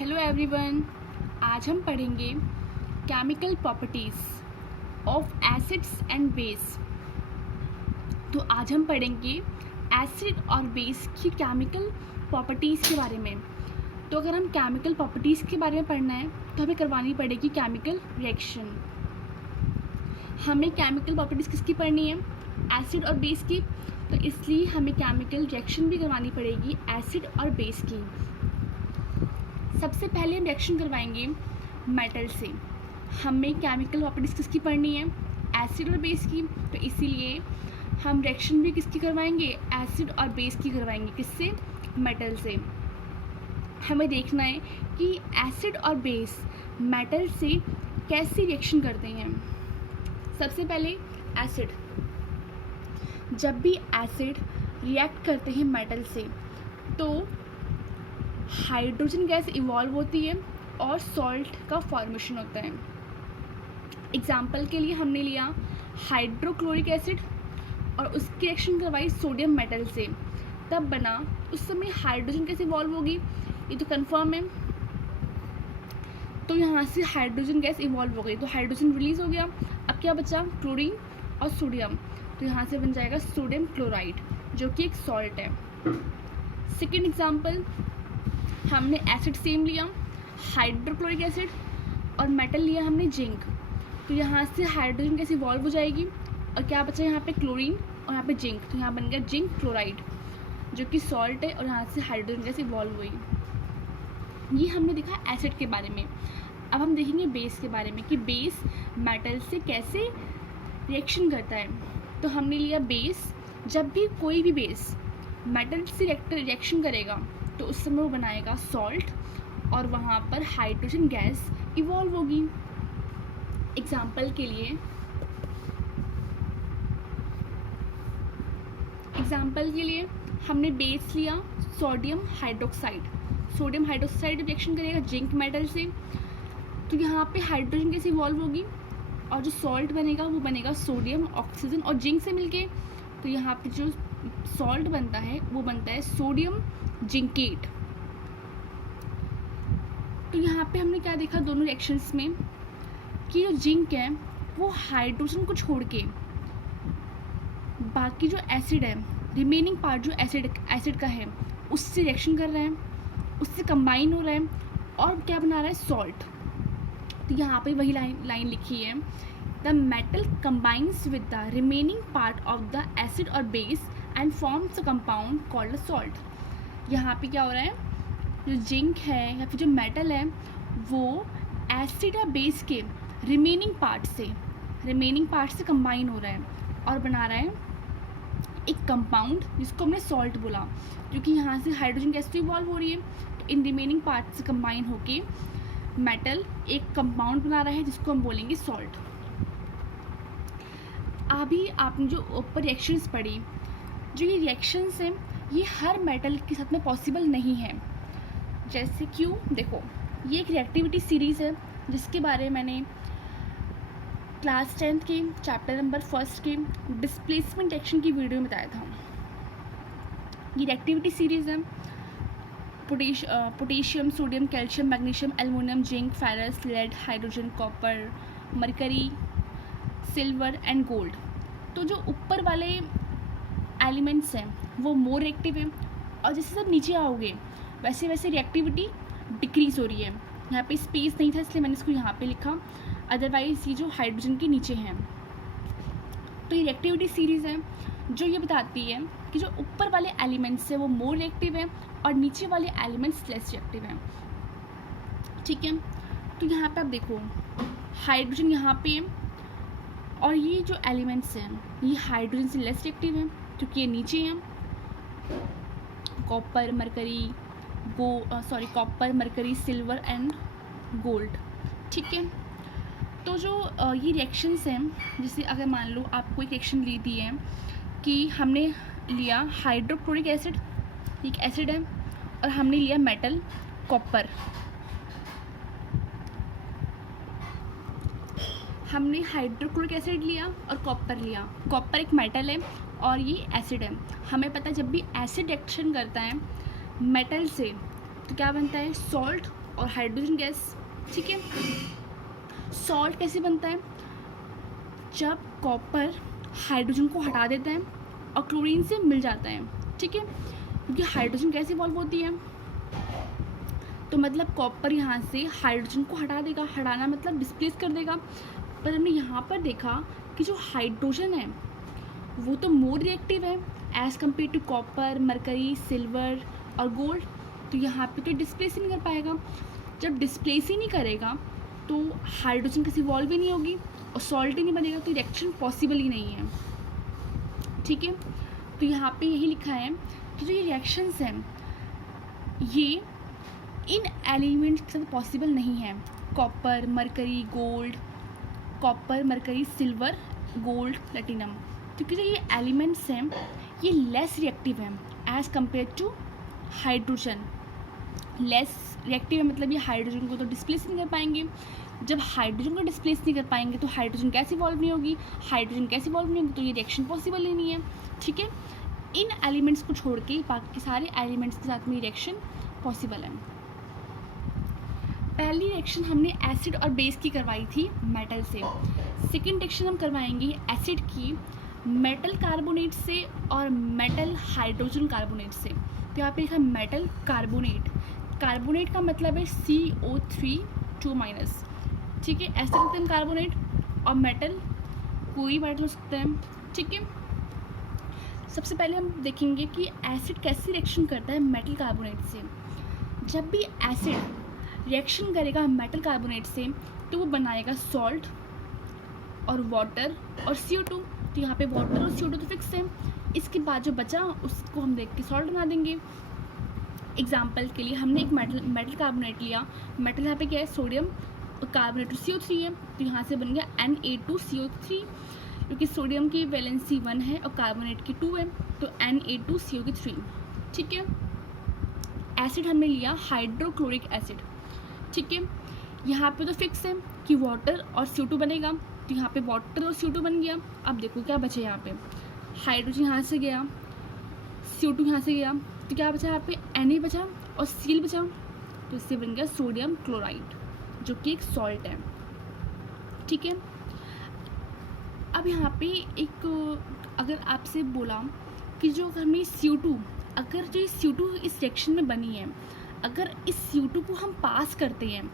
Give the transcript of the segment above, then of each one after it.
Hello everyone. आज हम पढ़ेंगे chemical properties of acids and base. तो आज हम पढ़ेंगे एसिड और बेस की केमिकल प्रॉपर्टीज़ के बारे में। तो अगर हम केमिकल प्रॉपर्टीज़ के बारे में पढ़ना है तो हमें करवानी पड़ेगी केमिकल रिएक्शन। हमें केमिकल प्रॉपर्टीज़ किसकी पढ़नी है? एसिड और बेस की। तो इसलिए हमें केमिकल रिएक्शन भी करवानी पड़ेगी एसिड और बेस की। सबसे पहले हम रिएक्शन करवाएंगे मेटल से। हमें केमिकल प्रॉपर्टीज़ किसकी पढ़नी है? एसिड और बेस की। तो इसीलिए हम रिएक्शन भी किसकी करवाएंगे? एसिड और बेस की करवाएंगे। किससे? मेटल से। हमें देखना है कि एसिड और बेस मेटल से कैसी रिएक्शन करते हैं। सबसे पहले एसिड। जब भी एसिड रिएक्ट करते हैं मेटल से तो हाइड्रोजन गैस इवॉल्व होती है और सॉल्ट का फॉर्मेशन होता है। एग्जाम्पल के लिए हमने लिया हाइड्रोक्लोरिक एसिड और उसकी रिएक्शन करवाई सोडियम मेटल से, तब बना। उस समय हाइड्रोजन गैस इवॉल्व होगी, ये तो कंफर्म है। तो यहाँ से हाइड्रोजन गैस इवॉल्व हो गई तो हाइड्रोजन रिलीज हो गया। अब क्या बचा? क्लोरीन और सोडियम। तो यहाँ से बन जाएगा सोडियम क्लोराइड जो कि एक सॉल्ट है। सेकेंड एग्जाम्पल, हमने एसिड सेम लिया हाइड्रोक्लोरिक एसिड और मेटल लिया हमने जिंक। तो यहाँ से हाइड्रोजन गैस इवॉल्व हो जाएगी और क्या बचा? यहाँ पे क्लोरीन और यहाँ पे जिंक। तो यहाँ बन गया जिंक क्लोराइड जो कि सॉल्ट है और यहाँ से हाइड्रोजन गैस इवॉल्व हुई। ये हमने देखा एसिड के बारे में। अब हम देखेंगे बेस के बारे में कि बेस मेटल से कैसे रिएक्शन करता है। तो हमने लिया बेस। जब भी कोई भी बेस मेटल से रिएक्शन करेगा तो उस समय वो बनाएगा सॉल्ट और वहाँ पर हाइड्रोजन गैस इवॉल्व होगी। एग्जाम्पल के लिए हमने बेस लिया sodium hydroxide. Sodium hydroxide reaction करेगा जिंक मेटल से, तो यहाँ पे हाइड्रोजन गैस इवॉल्व होगी और जो सॉल्ट बनेगा वो बनेगा सोडियम ऑक्सीजन और जिंक से मिलके। तो यहाँ पे जो सॉल्ट बनता है वो बनता है सोडियम जिंकेट। तो यहाँ पे हमने क्या देखा दोनों रिएक्शंस में कि जो जिंक है वो हाइड्रोजन को छोड़ के बाकी जो एसिड है, रिमेनिंग पार्ट जो एसिड का है उससे रिएक्शन कर रहा है, उससे कंबाइन हो रहा है और क्या बना रहा है? सॉल्ट। तो यहाँ पे वही लाइन लिखी है, the metal combines with the remaining part of the acid और base and forms a compound called salt. यहाँ पे क्या हो रहा है? जो जिंक है या फिर जो मेटल है वो एसिड या बेस के रिमेनिंग पार्ट से कंबाइन हो रहा है और बना रहा है एक कंपाउंड जिसको हमने सॉल्ट बोला, क्योंकि यहाँ से हाइड्रोजन गैस तो इवॉल्व हो रही है। तो इन रिमेनिंग पार्ट से कंबाइन होके मेटल एक कंपाउंड बना रहा है जिसको हम बोलेंगे सॉल्ट। अभी आपने जो ऊपर रिएक्शंस पढ़ी, जो ये रिएक्शंस हैं ये हर मेटल के साथ में पॉसिबल नहीं है। जैसे क्यों? देखो, ये एक रिएक्टिविटी सीरीज़ है जिसके बारे में मैंने क्लास 10th के चैप्टर नंबर 1 के डिस्प्लेसमेंट रिएक्शन की वीडियो में बताया था। ये रिएक्टिविटी सीरीज़ है potassium, sodium, calcium, magnesium, aluminium, zinc, ferrous, lead, hydrogen, copper, mercury, silver and gold. तो जो ऊपर वाले एलिमेंट्स हैं वो मोर रिएक्टिव हैं और जैसे सब नीचे आओगे वैसे वैसे रिएक्टिविटी डिक्रीज हो रही है। यहाँ पे स्पेस नहीं था इसलिए मैंने इसको यहाँ पे लिखा, अदरवाइज ये जो हाइड्रोजन के नीचे हैं। तो ये रिएक्टिविटी सीरीज़ है जो ये बताती है कि जो ऊपर वाले एलिमेंट्स हैं वो मोर रिएक्टिव हैं और नीचे वाले एलिमेंट्स लेस रिएक्टिव हैं। ठीक है, तो यहाँ पे आप देखो हाइड्रोजन यहाँ पे और ये जो एलिमेंट्स हैं ये हाइड्रोजन से लेस रिएक्टिव हैं क्योंकि ये नीचे हैं। Copper, mercury, silver and gold. ठीक है, तो जो ये रिएक्शंस हैं, जैसे अगर मान लो आपको एक रिएक्शन ली दी है कि हमने लिया हाइड्रोक्लोरिक एसिड, एक एसिड है, और हमने लिया मेटल कॉपर। हमने हाइड्रोक्लोरिक एसिड लिया और कॉपर लिया। कॉपर एक मेटल है और ये एसिड है। हमें पता है जब भी एसिड रिएक्शन करता है मेटल से तो क्या बनता है? सॉल्ट और हाइड्रोजन गैस, ठीक है। सॉल्ट कैसे बनता है? जब कॉपर हाइड्रोजन को हटा देता है और क्लोरीन से मिल जाता है, ठीक है, क्योंकि हाइड्रोजन गैस इवॉल्व होती है। तो मतलब कॉपर यहाँ से हाइड्रोजन को हटा देगा, हटाना मतलब डिस्प्लेस कर देगा। पर हमने यहाँ पर देखा कि जो हाइड्रोजन है वो तो मोर रिएक्टिव है as compare to copper, mercury, silver और गोल्ड। तो यहाँ पे तो डिस्प्लेस ही नहीं कर पाएगा। जब डिस्प्लेस ही नहीं करेगा तो हाइड्रोजन किसी इवॉल्व ही नहीं होगी और सॉल्ट ही नहीं बनेगा, तो रिएक्शन पॉसिबल ही नहीं है, ठीक है। तो यहाँ पे यही लिखा है कि जो ये रिएक्शंस हैं ये इन एलिमेंट्स के साथ पॉसिबल नहीं है। Copper, mercury, gold, copper, mercury, silver, gold, platinum, क्योंकि जो ये एलिमेंट्स हैं ये लेस रिएक्टिव हैं as compare to hydrogen. Less reactive है मतलब ये हाइड्रोजन को तो डिस्प्लेस नहीं कर पाएंगे। जब हाइड्रोजन को डिस्प्लेस नहीं कर पाएंगे तो हाइड्रोजन गैस इवॉल्व नहीं होगी, हाइड्रोजन गैस इवॉल्व नहीं होगी तो ये रिएक्शन पॉसिबल ही नहीं है, ठीक है। इन एलिमेंट्स को छोड़ के बाकी सारे एलिमेंट्स के साथ में रिएक्शन पॉसिबल है। पहली रिएक्शन हमने एसिड और बेस की करवाई थी मेटल से। सेकेंड रिएक्शन हम करवाएंगे एसिड की मेटल कार्बोनेट से और मेटल हाइड्रोजन कार्बोनेट से। तो यहाँ पे लिखा है मेटल कार्बोनेट। कार्बोनेट का मतलब है CO3 2-, ठीक है। एसिड होता है कार्बोनेट और मेटल कोई मेटल हो सकता है, ठीक है। सबसे पहले हम देखेंगे कि एसिड कैसी रिएक्शन करता है मेटल कार्बोनेट से। जब भी एसिड रिएक्शन करेगा मेटल कार्बोनेट से तो वो बनाएगा सॉल्ट और वाटर और CO2। तो यहाँ पे वाटर और CO2 तो फिक्स है। इसके बाद जो बचा उसको हम देख के सॉल्ट बना देंगे। एग्जाम्पल के लिए हमने एक मेटल कार्बोनेट लिया। मेटल यहाँ पे क्या है? सोडियम और कार्बोनेट CO3 है, तो यहाँ से बन गया Na2CO3, क्योंकि सोडियम की वैलेंसी 1 है और कार्बोनेट की 2 है, तो Na2CO3, ठीक है। एसिड हमने लिया हाइड्रोक्लोरिक एसिड, ठीक है। यहाँ पे तो फिक्स है कि वाटर और CO2 बनेगा, तो यहाँ पे वाटर और CO2 बन गया। अब देखो क्या बचे यहाँ पे, हाइड्रोजन यहाँ से गया, CO2 यहाँ से गया, तो क्या बचा यहाँ पे Na बचा और Cl बचा, तो इससे बन गया सोडियम क्लोराइड जो कि एक सॉल्ट है, ठीक है। अब यहाँ पे एक अगर आपसे बोला कि जो हमें CO2, अगर जो CO2 इस रिएक्शन में बनी है, अगर इस CO2 को हम पास करते हैं,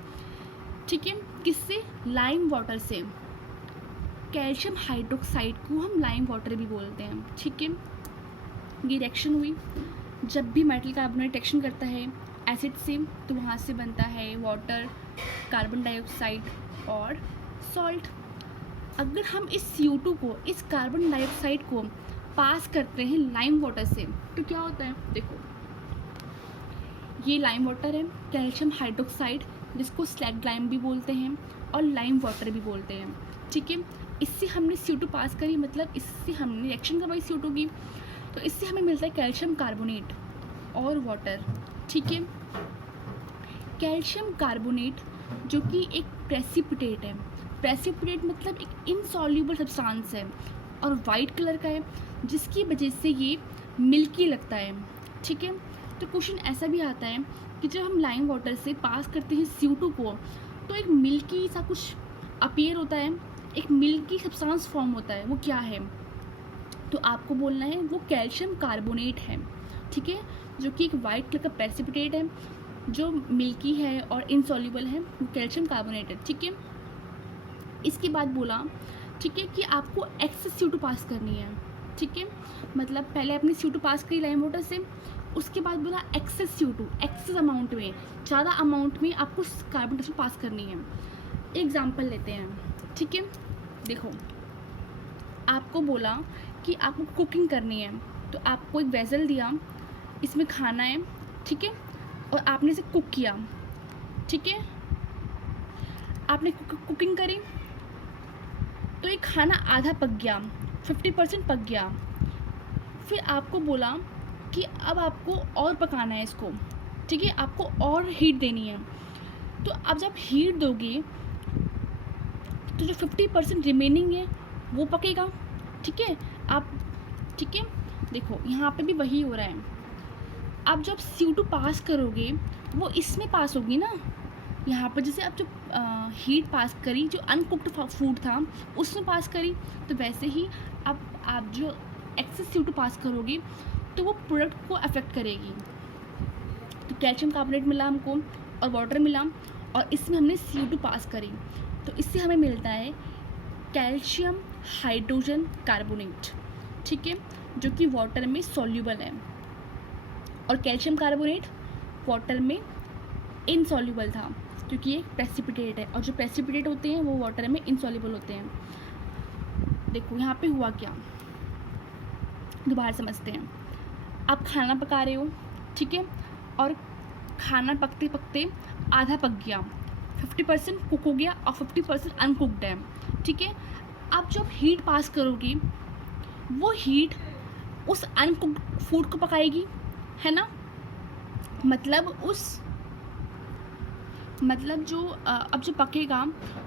ठीक है, किससे? लाइम वाटर से। कैल्शियम हाइड्रोक्साइड को हम लाइम वाटर भी बोलते हैं, ठीक है। ये रिएक्शन हुई। जब भी मेटल कार्बोनेट रिएक्शन करता है एसिड से तो वहाँ से बनता है वाटर, कार्बन डाइऑक्साइड और सॉल्ट। अगर हम इस CO2 को, इस कार्बन डाइऑक्साइड को पास करते हैं लाइम वाटर से तो क्या होता है? देखो ये लाइम वाटर है, कैल्शियम हाइड्रोक्साइड जिसको स्लैग लाइम भी बोलते हैं और लाइम वाटर भी बोलते हैं, ठीक है। इससे हमने CO2 पास करी, मतलब इससे हमने रिएक्शन करवाई CO2 की, तो इससे हमें मिलता है कैल्शियम कार्बोनेट और वाटर, ठीक है। कैल्शियम कार्बोनेट जो कि एक प्रेसिपिटेट है, प्रेसिपिटेट मतलब एक इनसॉल्यूबल सब्सटेंस है और वाइट कलर का है, जिसकी वजह से ये मिल्की लगता है, ठीक है। तो क्वेश्चन ऐसा भी आता है कि जब हम लाइम वाटर से पास करते हैं CO2 को तो एक मिल्की सा कुछ अपीयर होता है, एक मिल्की सब्सटेंस फॉर्म होता है, वो क्या है? तो आपको बोलना है वो कैल्शियम कार्बोनेट है, ठीक है, जो कि एक वाइट कलर का प्रेसिपिटेट है, जो मिल्की है और इनसॉल्यूबल है, वो कैल्शियम कार्बोनेट है, ठीक है। इसके बाद बोला, ठीक है, कि आपको एक्सेस CO2 पास करनी है, ठीक है, मतलब पहले आपने CO2 पास करी लाइम वाटर से, उसके बाद बोला एक्सेस CO2, एक्सेस अमाउंट में, ज़्यादा अमाउंट में आपको कार्बन डाइऑक्साइड पास करनी है। एग्जाम्पल लेते हैं, ठीक है। देखो आपको बोला कि आपको कुकिंग करनी है, तो आपको एक वेसल दिया, इसमें खाना है, ठीक है, और आपने इसे कुक किया, ठीक है। आपने कुकिंग करी तो ये खाना आधा पक गया, 50% पक गया। फिर आपको बोला कि अब आपको और पकाना है इसको, ठीक है, आपको और हीट देनी है। तो अब जब हीट दोगे तो जो 50% रिमेनिंग है वो पकेगा, ठीक है। आप, ठीक है, देखो यहाँ पे भी वही हो रहा है। आप जब CO2 पास करोगे वो इसमें पास होगी ना, यहाँ पर जैसे आप जो हीट पास करी, जो अनकुक्ड फूड था उसमें पास करी, तो वैसे ही अब आप जो एक्सेस CO2 पास करोगे तो वो प्रोडक्ट को अफेक्ट करेगी। तो कैल्शियम कार्बोनेट मिला हमको और वाटर मिला, और इसमें हमने CO2 पास करी, तो इससे हमें मिलता है कैल्शियम हाइड्रोजन कार्बोनेट, ठीक है, जो कि वाटर में सॉल्यूबल है। और कैल्शियम कार्बोनेट वाटर में इनसॉल्यूबल था क्योंकि ये प्रेसिपिटेट है, और जो प्रेसिपिटेट होते हैं वो वाटर में इनसॉल्यूबल होते हैं। देखो यहाँ पे हुआ क्या, दोबारा समझते हैं। आप खाना पका रहे हो, ठीक है, और खाना पकते पकते आधा पक गया, 50% कुक हो गया और 50% अनकुक्ड है, ठीक है। अब जब हीट पास करोगे वो हीट उस अनकुक्ड फूड को पकाएगी, है ना, मतलब जो अब जो पकेगा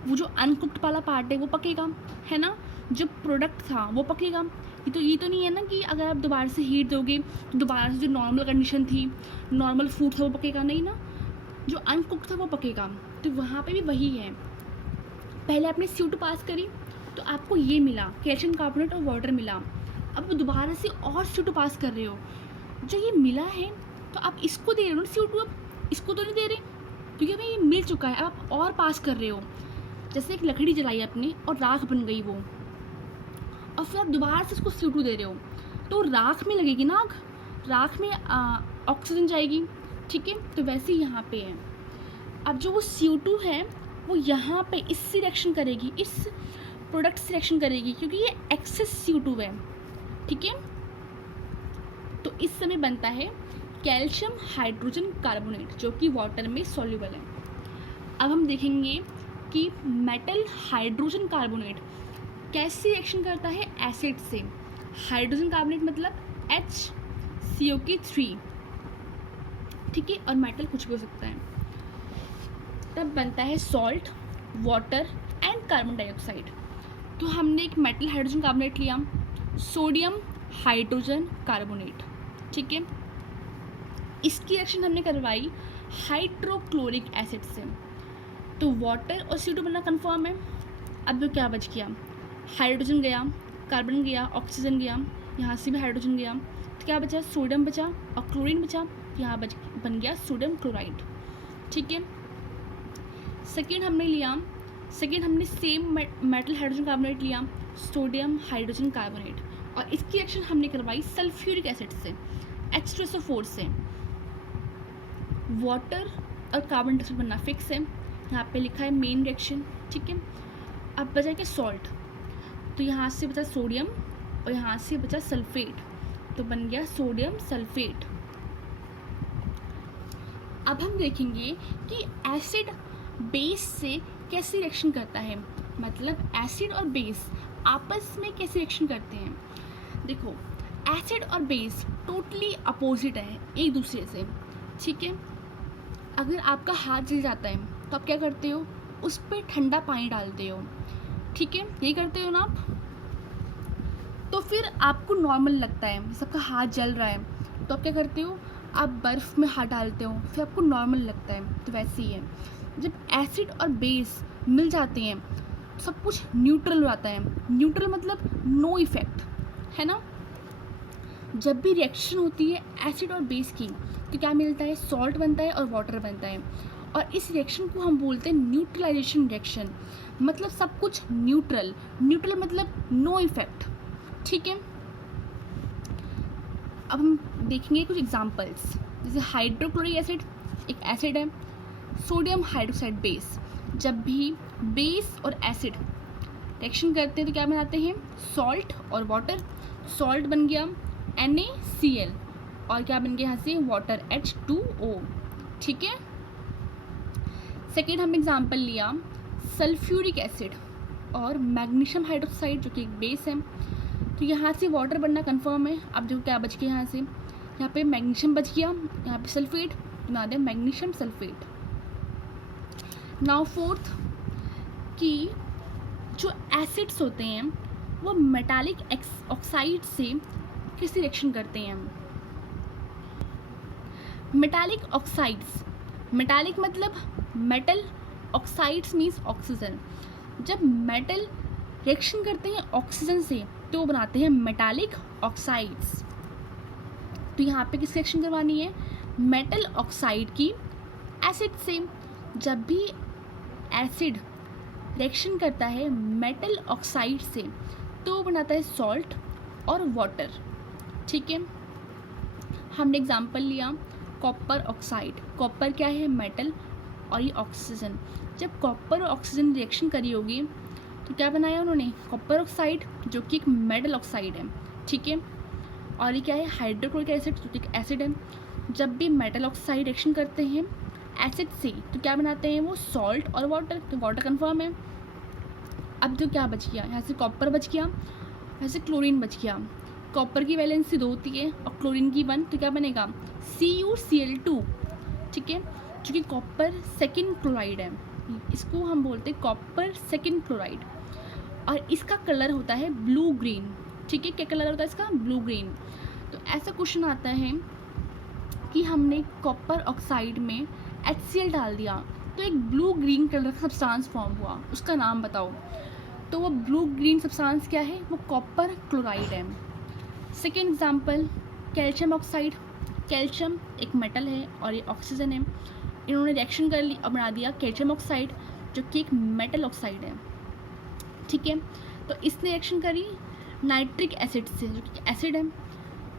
वो जो अनकुक्ड वाला पार्ट है वो पकेगा, है ना, जो प्रोडक्ट था वो पकेगा। ये तो नहीं है ना कि अगर आप दोबारा से हीट दोगे तो दोबारा से जो नॉर्मल कंडीशन थी, नॉर्मल फूड था वो पकेगा, नहीं ना, जो अनकुक्ड था वो पकेगा। तो वहाँ पे भी वही है, पहले आपने CO2 पास करी तो आपको ये मिला, कैल्शियम कार्बोनेट और वाटर मिला। अब दोबारा से और CO2 पास कर रहे हो, जो ये मिला है तो आप इसको दे रहे हो ना CO2, अब इसको तो नहीं दे रहे क्योंकि अभी ये मिल चुका है, आप और पास कर रहे हो। जैसे एक लकड़ी जलाई आपने और राख बन गई वो, और फिर आप दोबारा से उसको CO2 दे रहे हो, तो राख में लगेगी ना आग, राख में ऑक्सीजन जाएगी, ठीक है। तो वैसे ही यहाँ पे है, अब जो वो CO2 है वो यहाँ पे इससे रिएक्शन करेगी, इस प्रोडक्ट से रिएक्शन करेगी क्योंकि ये एक्सेस CO2 है, ठीक है। तो इस समय बनता है कैल्शियम हाइड्रोजन कार्बोनेट जो कि वाटर में सॉल्यूबल है। अब हम देखेंगे कि मेटल हाइड्रोजन कार्बोनेट कैसे रिएक्शन करता है एसिड से। हाइड्रोजन कार्बोनेट मतलब HCO3, ठीक है, और मेटल कुछ भी हो सकता है। तब बनता है salt, water and carbon dioxide. तो हमने एक मेटल हाइड्रोजन कार्बोनेट लिया, सोडियम हाइड्रोजन कार्बोनेट, ठीक है, इसकी रिएक्शन हमने करवाई हाइड्रोक्लोरिक एसिड से, तो वाटर और CO2 बनना कंफर्म है। अब जो क्या बच गया, हाइड्रोजन गया, कार्बन गया, ऑक्सीजन गया, यहाँ से भी हाइड्रोजन गया, तो क्या बचा, सोडियम बचा और क्लोरीन बचा, यहाँ बन गया सोडियम क्लोराइड, ठीक है। सेकेंड हमने सेम मेटल हाइड्रोजन कार्बोनेट लिया, सोडियम हाइड्रोजन कार्बोनेट, और इसकी रिएक्शन हमने करवाई सल्फ्यूरिक एसिड से, H2SO4 से। वाटर और कार्बन डाइऑक्साइड बनना फिक्स है, यहाँ पे लिखा है मेन रिएक्शन, ठीक है। अब बचा क्या, सॉल्ट, तो यहाँ से बचा सोडियम और यहाँ से बचा सल्फेट, तो बन गया सोडियम सल्फेट। अब हम देखेंगे कि एसिड बेस से कैसे रिएक्शन करता है, मतलब एसिड और बेस आपस में कैसे रिएक्शन करते हैं। देखो, एसिड और बेस टोटली अपोजिट है एक दूसरे से, ठीक है। अगर आपका हाथ जल जाता है तो आप क्या करते हो, उस पर ठंडा पानी डालते हो, ठीक है, ये करते हो ना आप। तो फिर आपको नॉर्मल लगता है, सबका हाथ जल रहा है तो आप क्या करते हो, आप बर्फ़ में हाथ डालते हो, फिर आपको नॉर्मल लगता है। तो वैसे ही है, जब एसिड और बेस मिल जाते हैं तो सब कुछ न्यूट्रल हो जाता है। न्यूट्रल मतलब नो इफेक्ट, है ना। जब भी रिएक्शन होती है एसिड और बेस की तो क्या मिलता है, सॉल्ट बनता है और वाटर बनता है, और इस रिएक्शन को हम बोलते हैं न्यूट्रलाइजेशन रिएक्शन, मतलब सब कुछ न्यूट्रल मतलब नो इफेक्ट, ठीक है। अब हम देखेंगे कुछ एग्जांपल्स, जैसे हाइड्रोक्लोरिक एसिड एक एसिड है, सोडियम हाइड्रोक्साइड बेस। जब भी बेस और एसिड रिएक्शन करते हैं तो क्या बनाते हैं, सॉल्ट और वाटर। सॉल्ट बन गया NaCl और क्या बन गया यहाँ से, वाटर H2O, ठीक है। सेकेंड हम एग्जांपल लिया सल्फ्यूरिक एसिड और मैग्नीशियम हाइड्रोक्साइड जो कि एक बेस है, तो यहाँ से वाटर बनना कंफर्म है। अब देखो क्या बच गया, यहाँ पे मैग्नीशियम बच गया, यहाँ पे सल्फेट बना दें, मैग्नीशियम सल्फेट। नाउ फोर्थ, कि जो एसिड्स होते हैं वो मेटालिक ऑक्साइड से किसी रिएक्शन करते हैं। मेटालिक ऑक्साइड्स, मेटालिक मतलब मेटल ऑक्साइड्स मीन्स ऑक्सीजन। जब मेटल रिएक्शन करते हैं ऑक्सीजन से तो बनाते हैं मेटालिक ऑक्साइड्स। तो यहाँ पे किस रिएक्शन करवानी है, मेटल ऑक्साइड की एसिड से। जब भी एसिड रिएक्शन करता है मेटल ऑक्साइड से तो बनाता है सॉल्ट और वाटर। ठीक है, हमने एग्जांपल लिया कॉपर ऑक्साइड। कॉपर क्या है, मेटल, और ये ऑक्सीजन। जब कॉपर और ऑक्सीजन रिएक्शन करी होगी तो क्या बनाया उन्होंने, कॉपर ऑक्साइड, जो कि एक मेटल ऑक्साइड है। ठीक है, और ये क्या है, हाइड्रोक्लोरिक एसिड, जो कि एक एसिड है। जब भी मेटल ऑक्साइड रिएक्शन करते हैं एसिड से तो क्या बनाते हैं वो, सॉल्ट और वाटर। तो वाटर कंफर्म है। अब तो क्या बच गया, यहाँ से कॉपर बच गया, यहाँ से क्लोरीन बच गया। कॉपर की वैलेंसी 2 होती है और क्लोरीन की 1, तो क्या बनेगा CuCl2। ठीक है, क्योंकि कॉपर सेकेंड क्लोराइड है, इसको हम बोलते हैं कॉपर सेकेंड क्लोराइड, और इसका कलर होता है ब्लू ग्रीन। ठीक है, क्या कलर होता है इसका, ब्लू ग्रीन। तो ऐसा क्वेश्चन आता है कि हमने कॉपर ऑक्साइड में HCl डाल दिया तो एक ब्लू ग्रीन कलर का सब्सटेंस फॉर्म हुआ, उसका नाम बताओ। तो वो ब्लू ग्रीन सब्सटेंस क्या है, वो कॉपर क्लोराइड है। Second example calcium oxide. Calcium एक मेटल है और ये ऑक्सीजन है। इन्होंने रिएक्शन कर ली और बना दिया कैल्शियम ऑक्साइड, जो कि एक मेटल ऑक्साइड है। ठीक है, तो इसने रिएक्शन करी नाइट्रिक एसिड से, जो कि एसिड है।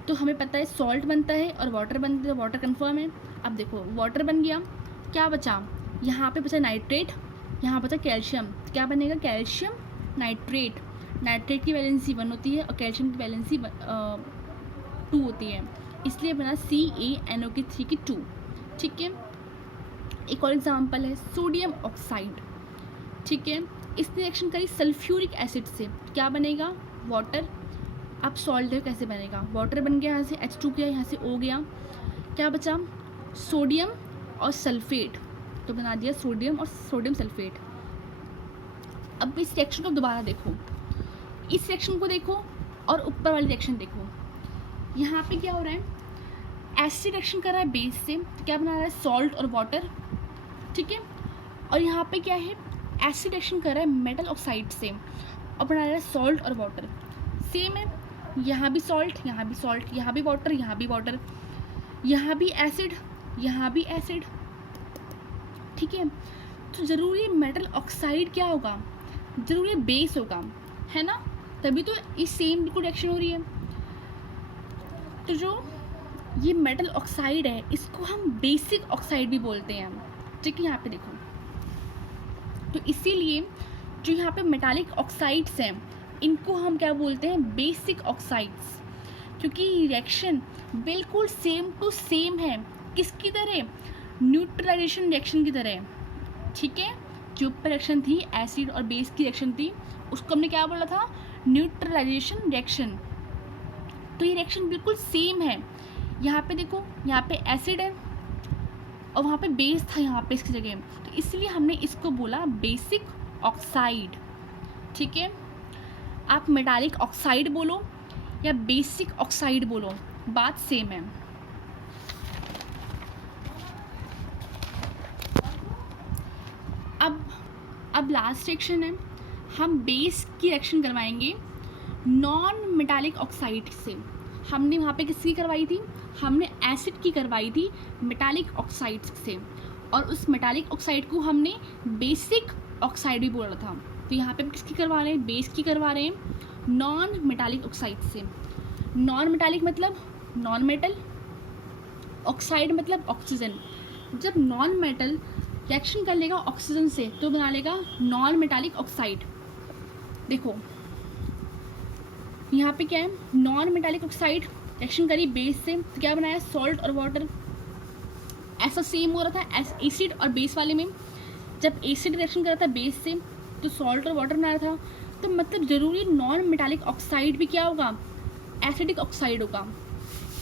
तो हमें पता है सॉल्ट बनता है और वाटर बनता है, वाटर कंफर्म है। अब देखो वाटर बन गया, क्या बचा, यहाँ पे बचा नाइट्रेट, यहाँ बचा कैल्शियम। क्या बनेगा, कैल्शियम नाइट्रेट। नाइट्रेट की वैलेंसी 1 होती है और कैल्शियम की वैलेंसी 2 होती है, इसलिए बना CaNO3 की 2। ठीक है, एक और एग्जांपल है सोडियम ऑक्साइड। ठीक है, इसने रिएक्शन करी सल्फ्यूरिक एसिड से, क्या बनेगा, वाटर। अब सॉल्ट है, कैसे बनेगा, वाटर बन गया, यहाँ से H2 गया, यहाँ से O गया, क्या बचा, सोडियम और सल्फेट, तो बना दिया सोडियम और सोडियम सल्फेट। अब इस रिएक्शन को दोबारा देखो, इस रिएक्शन को देखो और ऊपर वाली रिएक्शन देखो। यहाँ पे क्या हो रहा है, एसिड रिएक्शन कर रहा है बेस से, तो क्या बना रहा है, सॉल्ट और वाटर। ठीक है, और यहाँ पे क्या है, एसिड रिएक्शन कर रहा है मेटल ऑक्साइड से और बना रहा है सॉल्ट और वाटर। सेम है, यहाँ भी सॉल्ट, यहाँ भी सॉल्ट, यहाँ भी वाटर, यहाँ भी वाटर, यहाँ भी एसिड, यहाँ भी एसिड। ठीक है, तो ज़रूरी मेटल ऑक्साइड क्या होगा, ज़रूरी बेस होगा, है ना, तभी तो इस सेम बिल्कुल रिएक्शन हो रही है। तो जो ये मेटल ऑक्साइड है इसको हम बेसिक ऑक्साइड भी बोलते हैं। ठीक है, यहाँ पे देखो, तो इसीलिए जो यहाँ पे मेटालिक ऑक्साइड्स हैं इनको हम क्या बोलते हैं, बेसिक ऑक्साइड्स, क्योंकि रिएक्शन बिल्कुल सेम टू सेम है, किसकी तरह, न्यूट्रलाइजेशन रिएक्शन की तरह। ठीक है, जो ऊपर रिएक्शन थी एसिड और बेस की रिएक्शन थी उसको हमने क्या बोला था, न्यूट्रलाइजेशन रिएक्शन। तो ये रिएक्शन बिल्कुल सेम है। यहाँ पे देखो, यहाँ पे एसिड है और वहाँ पे बेस था यहाँ पे इसकी जगह, तो इसलिए हमने इसको बोला बेसिक ऑक्साइड। ठीक है, आप मेटालिक ऑक्साइड बोलो या बेसिक ऑक्साइड बोलो, बात सेम है। अब लास्ट रिएक्शन है, हम बेस की रिएक्शन करवाएंगे नॉन मेटालिक ऑक्साइड से। हमने वहाँ पे किसकी करवाई थी, हमने एसिड की करवाई थी मेटालिक ऑक्साइड से, और उस मेटालिक ऑक्साइड को हमने बेसिक ऑक्साइड भी बोला था। तो यहाँ पे किसकी करवा रहे हैं, बेस की करवा रहे हैं, नॉन मेटालिक ऑक्साइड से। नॉन मेटालिक मतलब नॉन मेटल, ऑक्साइड मतलब ऑक्सीजन। जब नॉन मेटल रिएक्शन कर लेगा ऑक्सीजन से तो बना लेगा नॉन मेटालिक ऑक्साइड। देखो यहाँ पे क्या है, नॉन मेटालिक ऑक्साइड रिएक्शन करी बेस से तो क्या बनाया, सॉल्ट और वाटर। ऐसा सेम हो रहा था एसिड और बेस वाले में, जब एसिड रिएक्शन कर रहा था बेस से तो सॉल्ट और वाटर बना रहा था। तो मतलब ज़रूरी नॉन मेटालिक ऑक्साइड भी क्या होगा, एसिडिक ऑक्साइड होगा,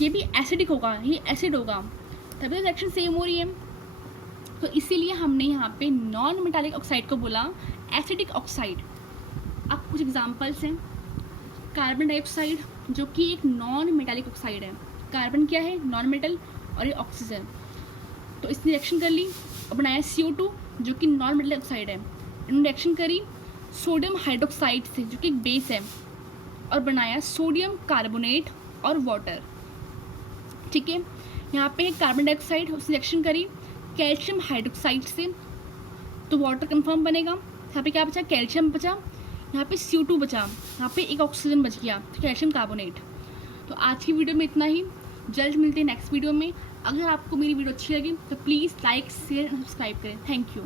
ये भी एसिडिक होगा, ये एसिड होगा, तभी तो रिएक्शन सेम हो रही है। तो इसीलिए हमने यहाँ पे नॉन मेटालिक ऑक्साइड को बोला एसिडिक ऑक्साइड। अब कुछ एग्जांपल्स हैं, कार्बन डाइऑक्साइड जो कि एक नॉन मेटालिक ऑक्साइड है। कार्बन क्या है, नॉन मेटल, और ये ऑक्सीजन। तो इसने रिएक्शन कर ली और बनाया CO2 जो कि नॉन मेटल ऑक्साइड है। इन्होंने रिएक्शन करी सोडियम हाइड्रोक्साइड से जो कि एक बेस है और बनाया सोडियम कार्बोनेट और वाटर। ठीक है, यहाँ पे कार्बन डाइऑक्साइड उसने रिएक्शन करी कैल्शियम हाइड्रोक्साइड से तो वाटर कंफर्म बनेगा। यहाँ पे क्या बचा, कैल्शियम बचा, यहाँ पे CO2 बचा, यहाँ पे एक ऑक्सीजन बच गया कैल्शियम कार्बोनेट। तो आज की वीडियो में इतना ही, जल्द मिलते हैं नेक्स्ट वीडियो में। अगर आपको मेरी वीडियो अच्छी लगी तो प्लीज़ लाइक शेयर सब्सक्राइब करें। Thank you.